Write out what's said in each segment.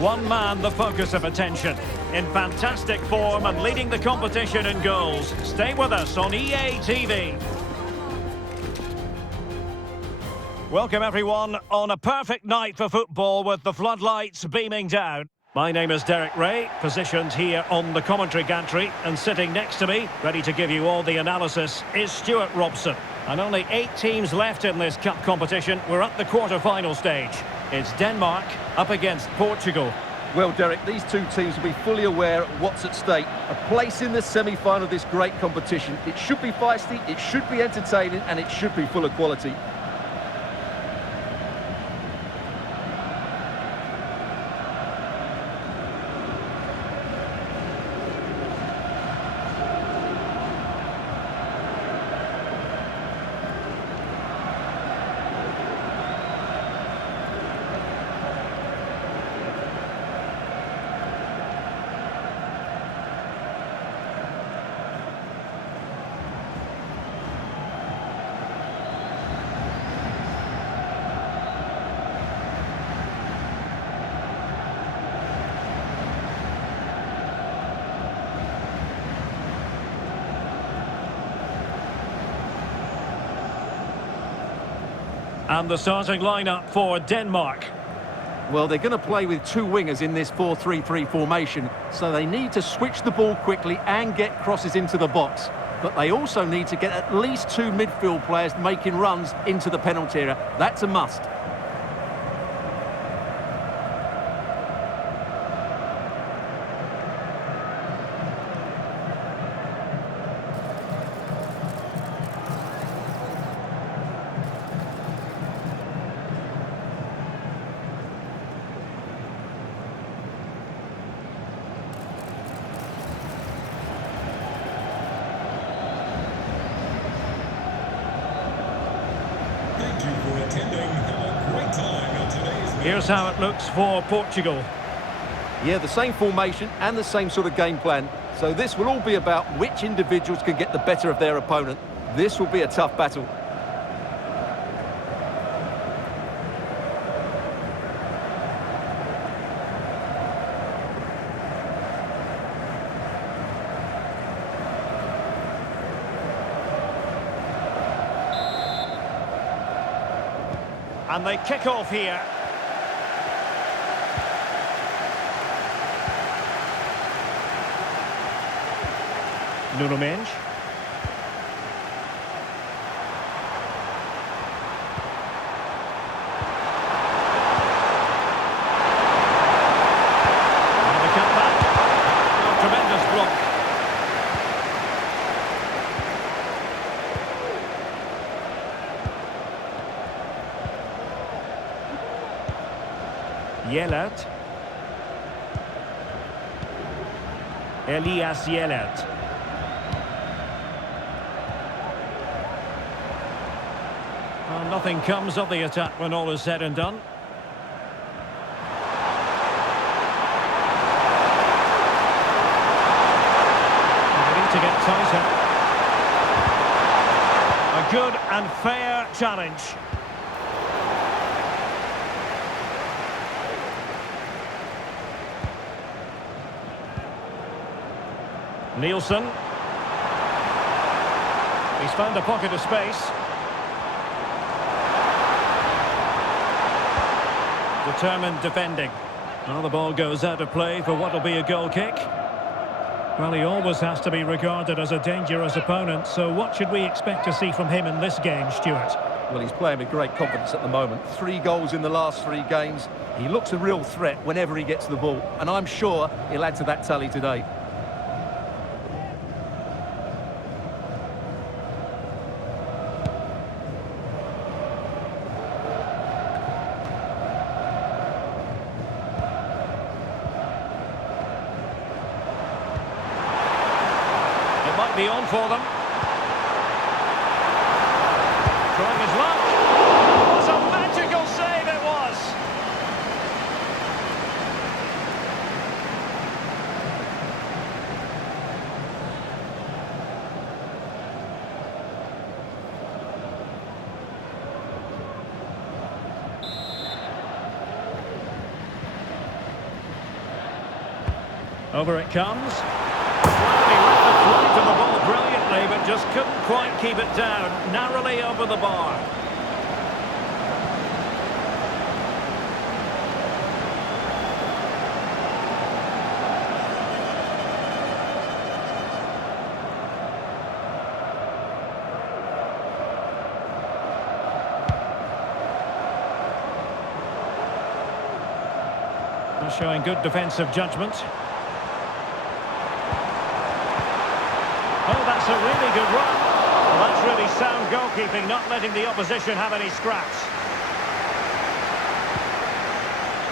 One man the focus of attention. In fantastic form and leading the competition in goals. Stay with us on EA TV. Welcome everyone on a perfect night for football with the floodlights beaming down. My name is Derek Ray, positioned here on the commentary gantry, and sitting next to me, ready to give you all the analysis, is Stuart Robson. And only 8 teams left in this cup competition. We're at the quarter-final stage. It's Denmark up against Portugal. Well, Derek, these two teams will be fully aware of what's at stake. A place in the semi-final of this great competition. It should be feisty, it should be entertaining, and it should be full of quality. And the starting lineup for Denmark. Well, they're going to play with 2 wingers in this 4-3-3 formation, so they need to switch the ball quickly and get crosses into the box. But they also need to get at least 2 midfield players making runs into the penalty area. That's a must. Here's how it looks for Portugal. Yeah, the same formation and the same sort of game plan. So this will all be about which individuals can get the better of their opponent. This will be a tough battle. And they kick off here. Nuno Mendes. And the cutback. Oh, tremendous block. Yelert. Elias Yelert. Well, nothing comes of the attack when all is said and done. They need to get tighter. A good and fair challenge. Nielsen. He's found a pocket of space. Determined defending. Well, the ball goes out of play for what will be a goal kick. Well, he always has to be regarded as a dangerous opponent, so what should we expect to see from him in this game, Stuart? Well, he's playing with great confidence at the moment. 3 goals in the last 3 games. He looks a real threat whenever he gets the ball, and I'm sure he'll add to that tally today. Might be on for them. Trying his luck. What a magical save it was! Over it comes. Well, he read the flight of the ball brilliantly, but just couldn't quite keep it down. Narrowly over the bar. Showing good defensive judgment. Oh, that's a really good run. Well, that's really sound goalkeeping, not letting the opposition have any scraps.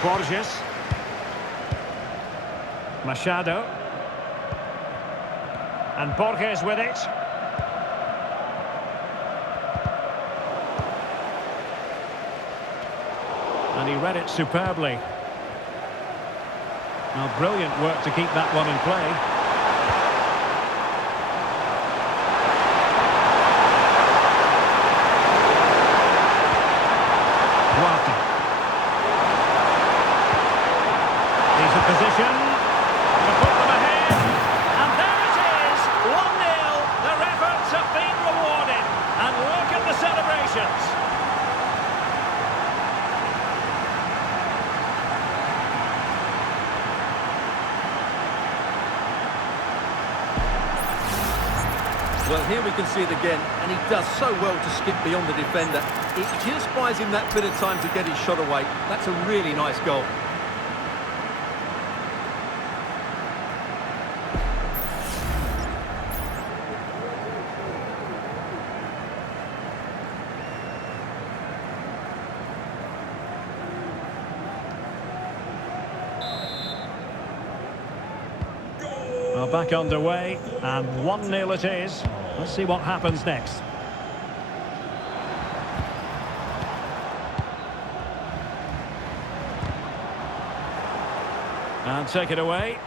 Borges. Machado. And Borges with it. And he read it superbly. Well, brilliant work to keep that one in play. Duarte. He's in position to put them ahead. And there it is, 1-0. Their efforts have been rewarded. And look at the celebrations. Well, here we can see it again, and he does so well to skip beyond the defender. It just buys him that bit of time to get his shot away. That's a really nice goal. Well, back underway, and 1-0 it is. Let's see what happens next. And take it away.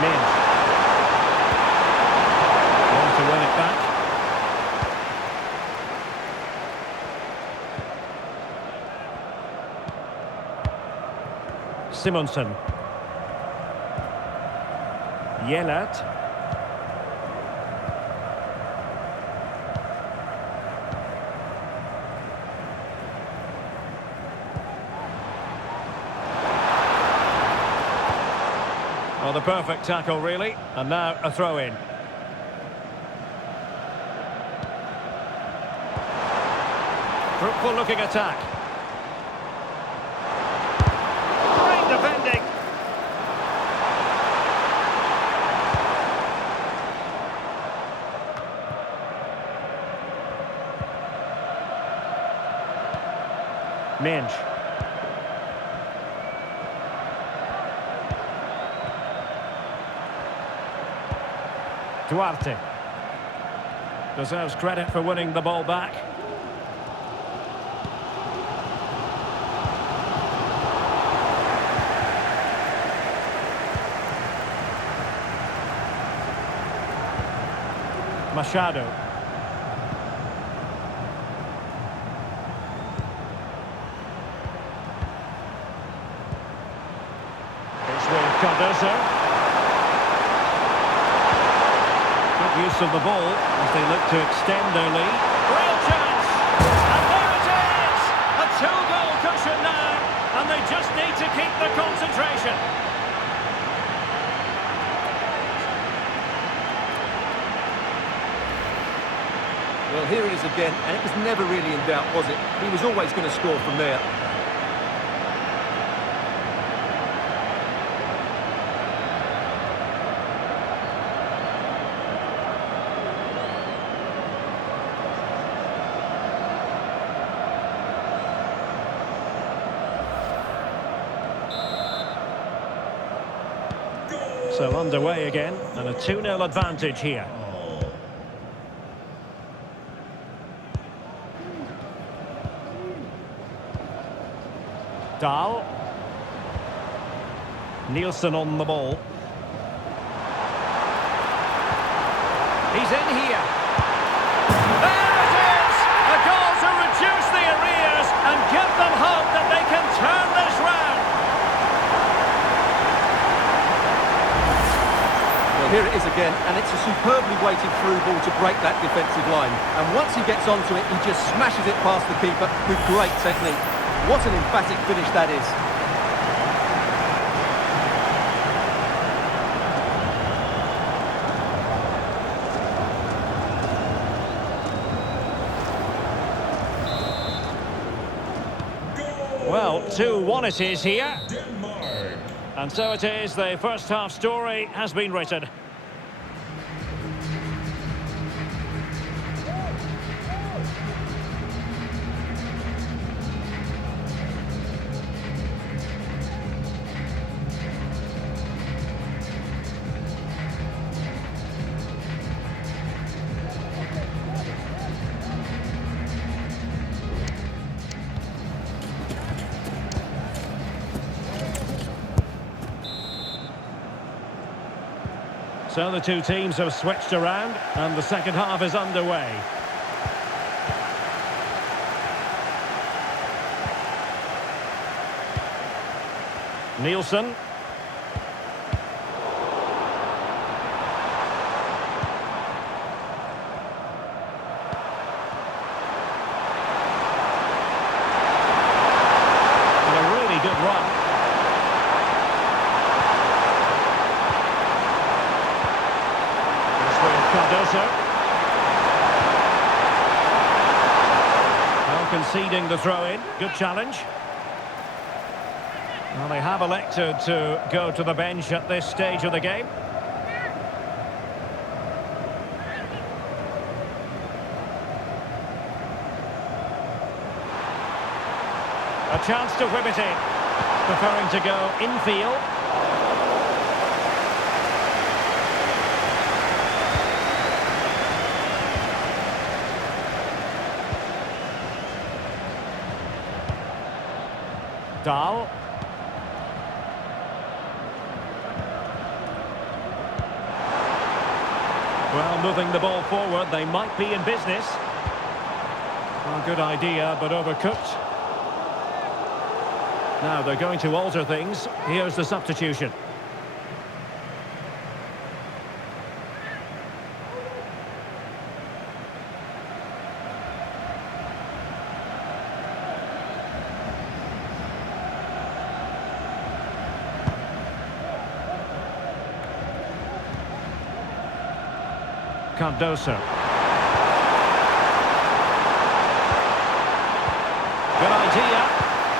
Min. Want to win it back. Simonsen. Yellert. Well, the perfect tackle, really. And now a throw-in. Fruitful-looking attack. Defending. Minge. Duarte. Deserves credit for winning the ball back. Machado. It's with Cardoso. Good use of the ball as they look to extend their lead. Real chance! And there it is! A two-goal cushion now, and they just need to keep the concentration. Well, here it is again, and it was never really in doubt, was it? He was always going to score from there. So underway again, and a 2-0 advantage here. Dahl. Nielsen on the ball. He's in here. There it is! A goal! again, and it's a superbly weighted through ball to break that defensive line. And once he gets onto it, he just smashes it past the keeper with great technique. What an emphatic finish that is. Well, 2-1 it is here. And so it is, the first half story has been written. So the two teams have switched around and the second half is underway. Nielsen. And a really good run. Well, conceding the throw-in. Good challenge. Well, they have elected to go to the bench at this stage of the game. A chance to whip it in. Preferring to go infield. Dahl. Well, moving the ball forward, they might be in business. Well, good idea, but overcooked. Now they're going to alter things. Here's the substitution. Cardoso. Good idea.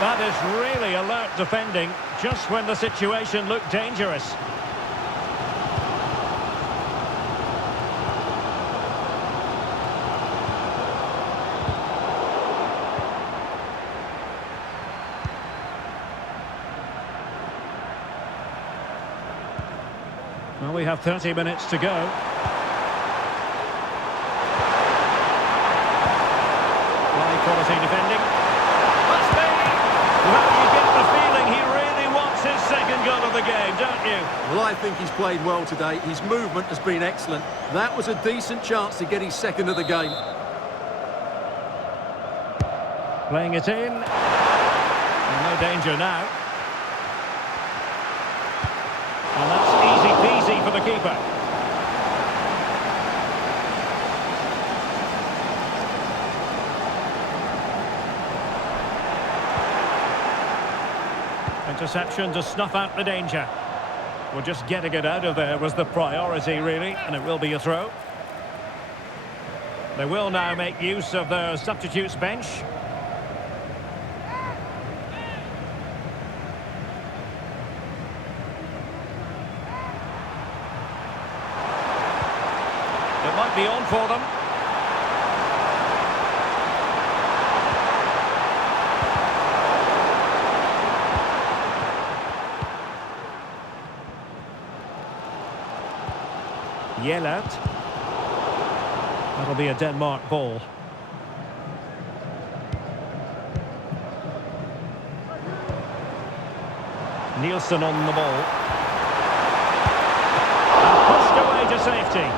That is really alert defending, just when the situation looked dangerous. Well, we have 30 minutes to go. Quality defending. Must be! Well, you get the feeling he really wants his second goal of the game, don't you? Well, I think he's played well today. His movement has been excellent. That was a decent chance to get his second of the game. Playing it in. And no danger now. And that's easy peasy for the keeper. Interception to snuff out the danger. Well, just getting it out of there was the priority, really, and it will be a throw. They will now make use of their substitutes bench. It might be on for them. Yellert. That'll be a Denmark ball. Nielsen on the ball. And pushed away to safety.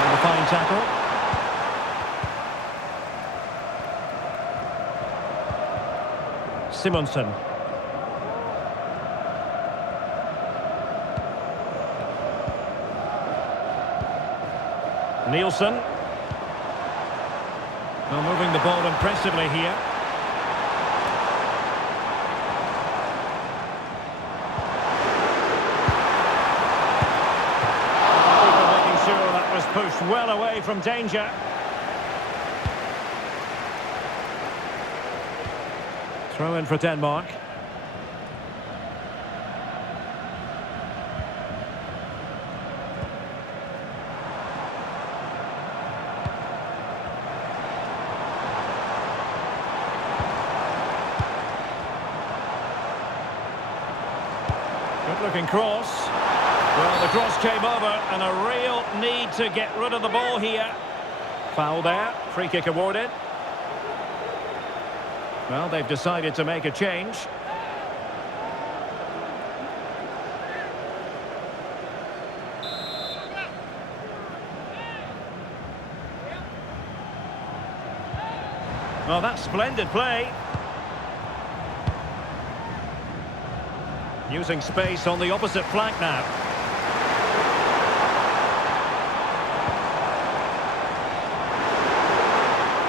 And a fine tackle. Simonsen. Nielsen. Well, moving the ball impressively here. Making sure that was pushed well away from danger. Throw in for Denmark. Good-looking cross. Well, the cross came over, and a real need to get rid of the ball here. Foul there. Free kick awarded. Well, they've decided to make a change. Well, that's splendid play. Using space on the opposite flank now.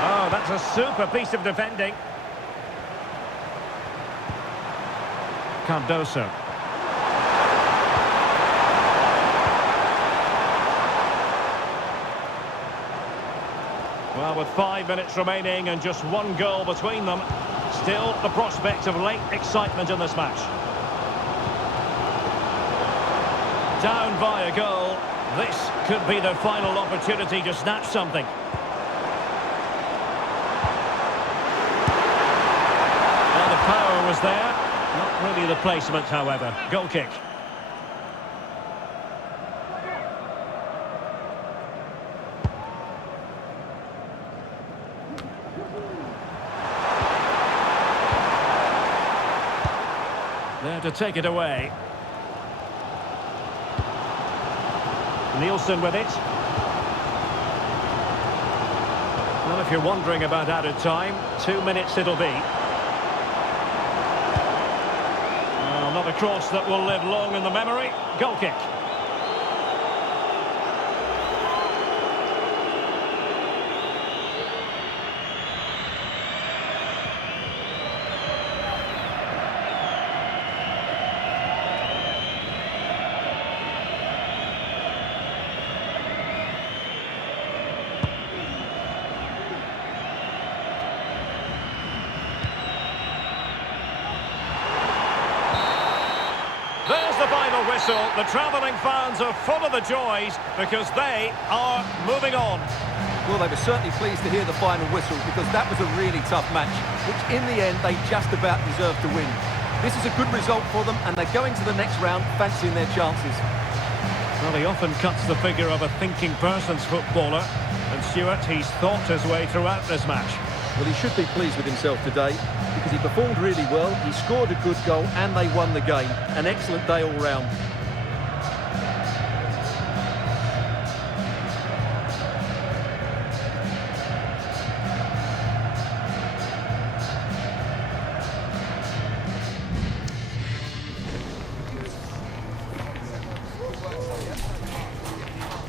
Oh, that's a super piece of defending. Cardoso. Well, with 5 minutes remaining and just one goal between them, still the prospect of late excitement in this match. Down by a goal, this could be the final opportunity to snatch something. Well, the power was there. Not really the placement, however. Goal kick. There to take it away. Nielsen with it. Well, if you're wondering about added time, 2 minutes it'll be. Not a cross that will live long in the memory. Goal kick. There's the final whistle. The travelling fans are full of the joys because they are moving on. Well, they were certainly pleased to hear the final whistle because that was a really tough match, which in the end they just about deserved to win. This is a good result for them and they're going to the next round fancying their chances. Well, he often cuts the figure of a thinking person's footballer, and Stuart, he's thought his way throughout this match. Well, he should be pleased with himself today because he performed really well, he scored a good goal and they won the game. An excellent day all round.